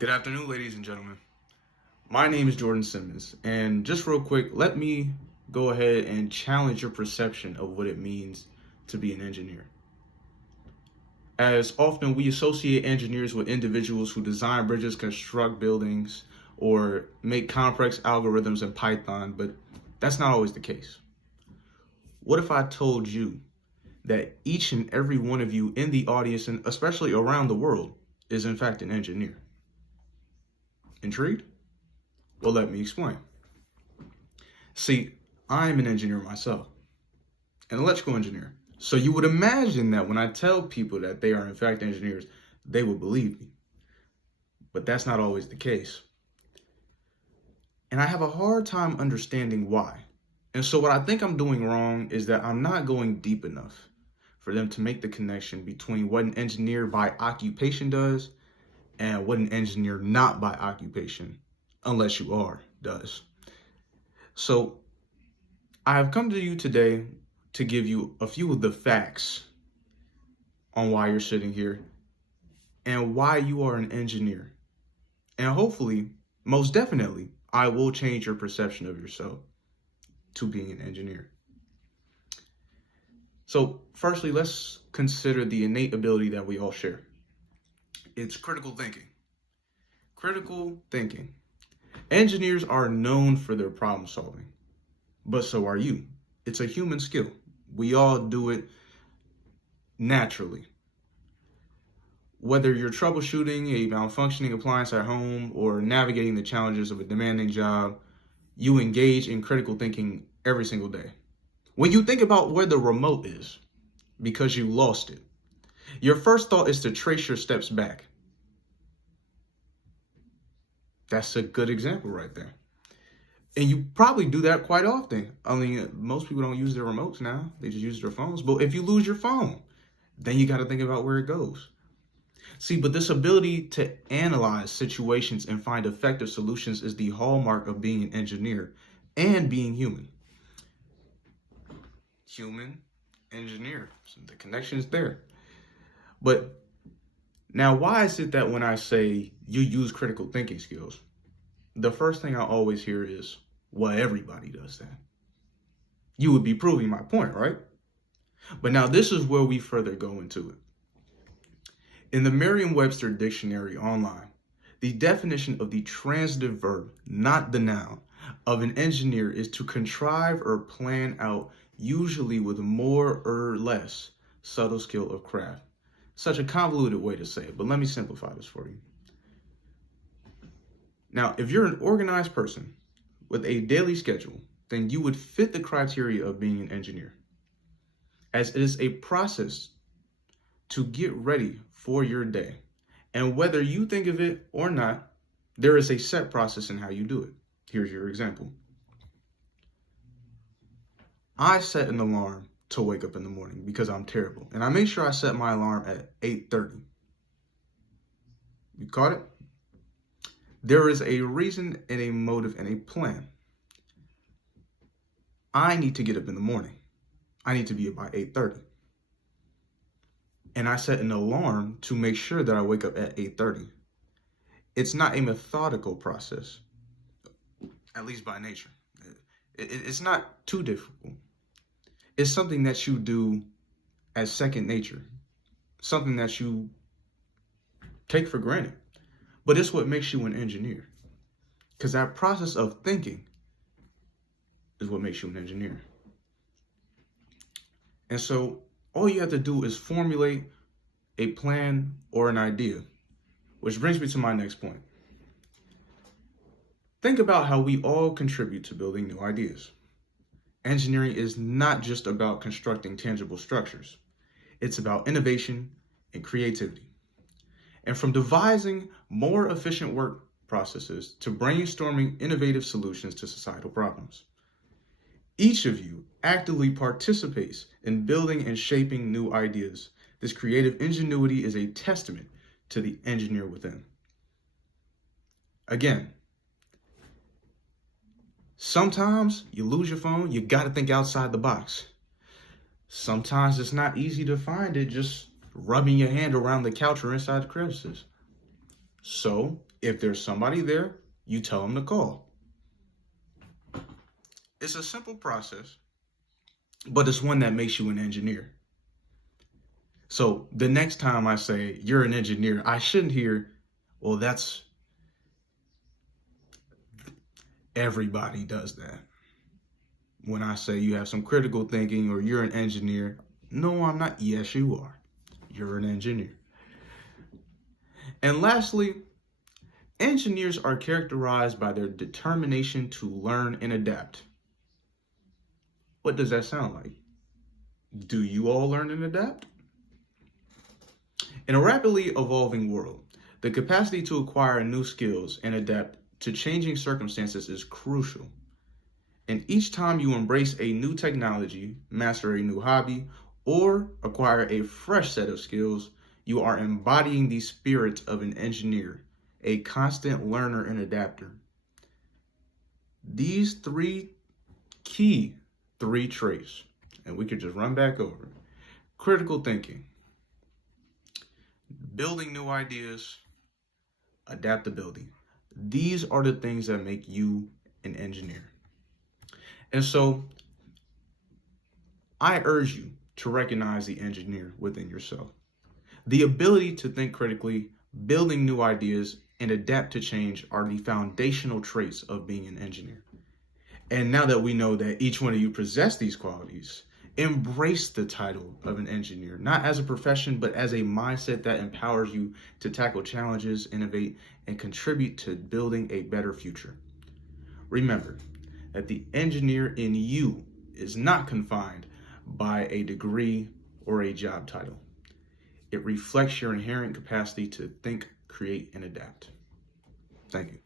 Good afternoon, ladies and gentlemen. My name is Jordan Simmons, and just real quick, let me go ahead and challenge your perception of what it means to be an engineer. As often we associate engineers with individuals who design bridges, construct buildings, or make complex algorithms in Python, but that's not always the case. What if I told you that each and every one of you in the audience, and especially around the world, is in fact an engineer? Intrigued? Well, let me explain. See, I'm an engineer myself, an electrical engineer. So you would imagine that when I tell people that they are in fact engineers, they would believe me. But that's not always the case. And I have a hard time understanding why. And so what I think I'm doing wrong is that I'm not going deep enough for them to make the connection between what an engineer by occupation does and what an engineer not by occupation, unless you are, does. So I have come to you today to give you a few of the facts on why you're sitting here and why you are an engineer. And hopefully, most definitely, I will change your perception of yourself to being an engineer. So, firstly, let's consider the innate ability that we all share. It's critical thinking. Critical thinking. Engineers are known for their problem solving, but so are you. It's a human skill. We all do it naturally. Whether you're troubleshooting a malfunctioning appliance at home or navigating the challenges of a demanding job, you engage in critical thinking every single day. When you think about where the remote is because you lost it, your first thought is to trace your steps back. That's a good example right there. And you probably do that quite often. I mean, most people don't use their remotes now. They just use their phones. But if you lose your phone, then you got to think about where it goes. See, but this ability to analyze situations and find effective solutions is the hallmark of being an engineer and being human. Human, engineer, so the connection is there. But now, why is it that when I say you use critical thinking skills, the first thing I always hear is, well, everybody does that. You would be proving my point, right? But now this is where we further go into it. In the Merriam-Webster dictionary online, the definition of the transitive verb, not the noun, of an engineer is to contrive or plan out, usually with more or less subtle skill of craft. Such a convoluted way to say it, but let me simplify this for you. Now, if you're an organized person with a daily schedule, then you would fit the criteria of being an engineer, as it is a process to get ready for your day. And whether you think of it or not, there is a set process in how you do it. Here's your example. I set an alarm to wake up in the morning because I'm terrible. And I make sure I set my alarm at 8:30. You caught it? There is a reason and a motive and a plan. I need to get up in the morning. I need to be up by 8:30. And I set an alarm to make sure that I wake up at 8:30. It's not a methodical process, at least by nature. It's not too difficult. It's something that you do as second nature, something that you take for granted. But it's what makes you an engineer. Because that process of thinking is what makes you an engineer. And so all you have to do is formulate a plan or an idea, which brings me to my next point. Think about how we all contribute to building new ideas. Engineering is not just about constructing tangible structures. It's about innovation and creativity. And from devising more efficient work processes to brainstorming innovative solutions to societal problems. Each of you actively participates in building and shaping new ideas. This creative ingenuity is a testament to the engineer within. Again, sometimes you lose your phone, you got to think outside the box. Sometimes it's not easy to find it just rubbing your hand around the couch or inside the crevices. So If there's somebody there, you tell them to call. It's a simple process, but it's one that makes you an engineer. So the next time I say you're an engineer, I shouldn't hear, well, that's everybody does that. When I say you have some critical thinking or you're an engineer, no, I'm not. Yes, you are. You're an engineer. And lastly, engineers are characterized by their determination to learn and adapt. What does that sound like? Do you all learn and adapt? In a rapidly evolving world, the capacity to acquire new skills and adapt to changing circumstances is crucial. And each time you embrace a new technology, master a new hobby, or acquire a fresh set of skills, you are embodying the spirit of an engineer, a constant learner and adapter. These three traits, and we could just run back over: critical thinking, building new ideas, adaptability. These are the things that make you an engineer. And so I urge you to recognize the engineer within yourself. The ability to think critically, building new ideas, and adapt to change are the foundational traits of being an engineer. And now that we know that each one of you possess these qualities, embrace the title of an engineer, not as a profession, but as a mindset that empowers you to tackle challenges, innovate, and contribute to building a better future. Remember that the engineer in you is not confined by a degree or a job title. It reflects your inherent capacity to think, create, and adapt. Thank you.